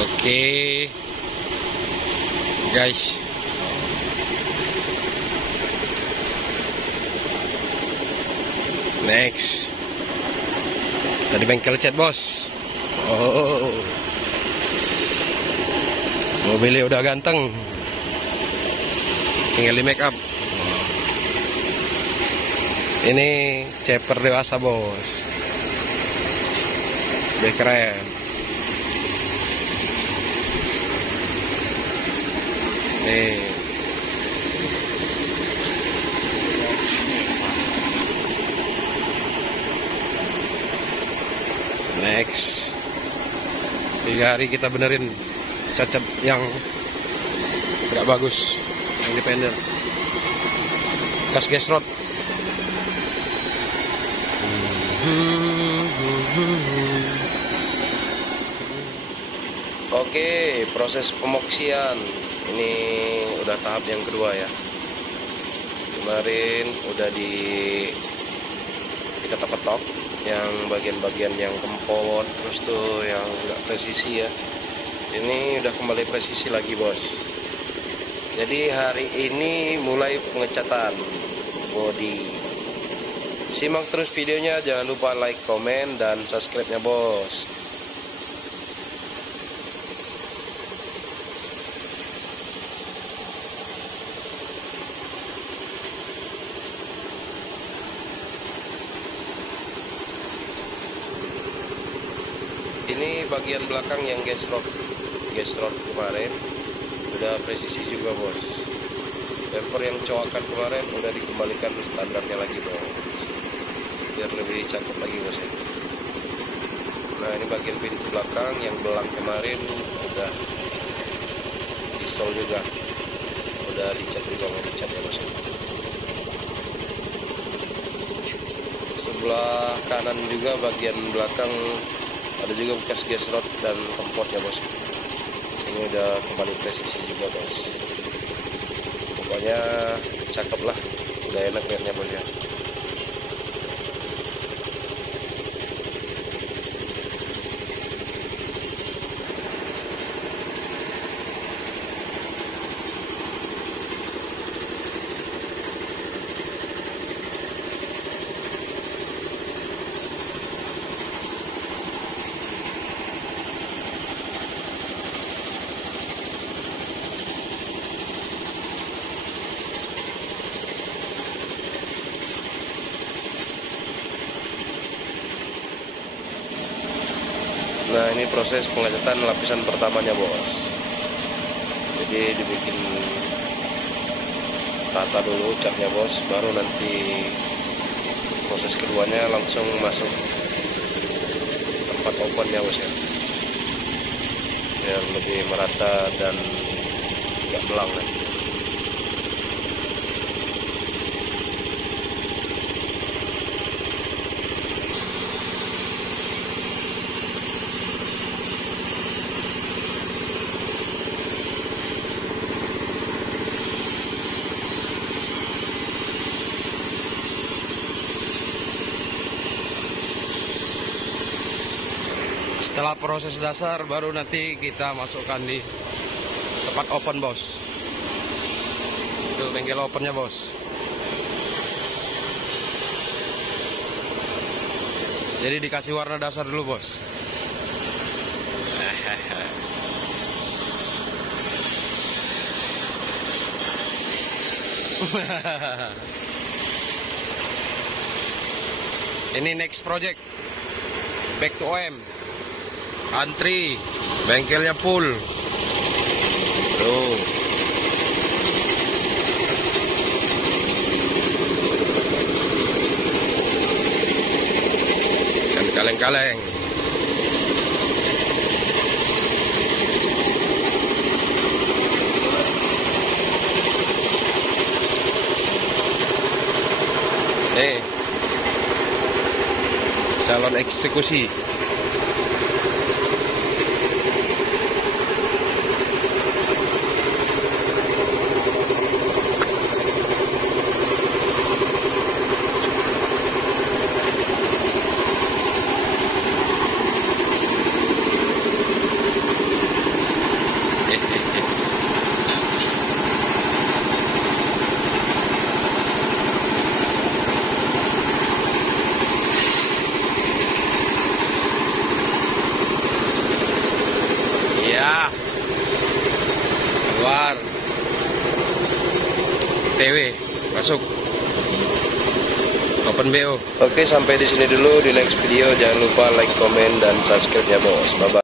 Oke, guys. Next. Dari bengkel cat, bos. Oh. Mobilnya udah ganteng. Tinggal di make up. Ini ceper dewasa, bos. Lebih keren. Nih. Next. 3 hari kita benerin cacat yang tidak bagus, yang independen. Kas gesrot. Oke, proses pemoksian ini udah tahap yang kedua ya. Kemarin udah diketok-ketok yang bagian-bagian yang kempot, terus tuh yang nggak presisi ya. Ini udah kembali presisi lagi, bos. Jadi hari ini mulai pengecatan body. Simak terus videonya, jangan lupa like, komen, dan subscribe-nya, bos. Ini bagian belakang yang gesrot kemarin udah presisi juga, bos. Bumper yang coakan kemarin udah dikembalikan standarnya lagi, bos, biar lebih cakep lagi, bos ya. Nah, ini bagian pintu belakang yang belang kemarin udah di-sol juga, udah dicat juga, mau dicat ya, bos ya. Sebelah kanan juga bagian belakang ada juga bekas gesrot dan kempot ya, bos. Ini udah kembali presisi juga, bos. Pokoknya cakep lah, udah enak lihatnya, bos ya. Nah, ini proses pengecatan lapisan pertamanya, bos. Jadi dibikin rata dulu catnya, bos, baru nanti proses keduanya langsung masuk tempat opennya, bos ya, biar lebih merata dan nggak belang nanti. Setelah proses dasar baru nanti kita masukkan di tempat open, bos. Itu bengkel opennya, bos. Jadi dikasih warna dasar dulu, bos. Ini next project, back to OM. Antri, bengkelnya full. Tuh. Kan kaleng-kaleng. Calon eksekusi. Ya. Keluar. TW masuk. Open BO. Oke, sampai di sini dulu. Di next video jangan lupa like, comment, dan subscribe ya bos. Bye bye.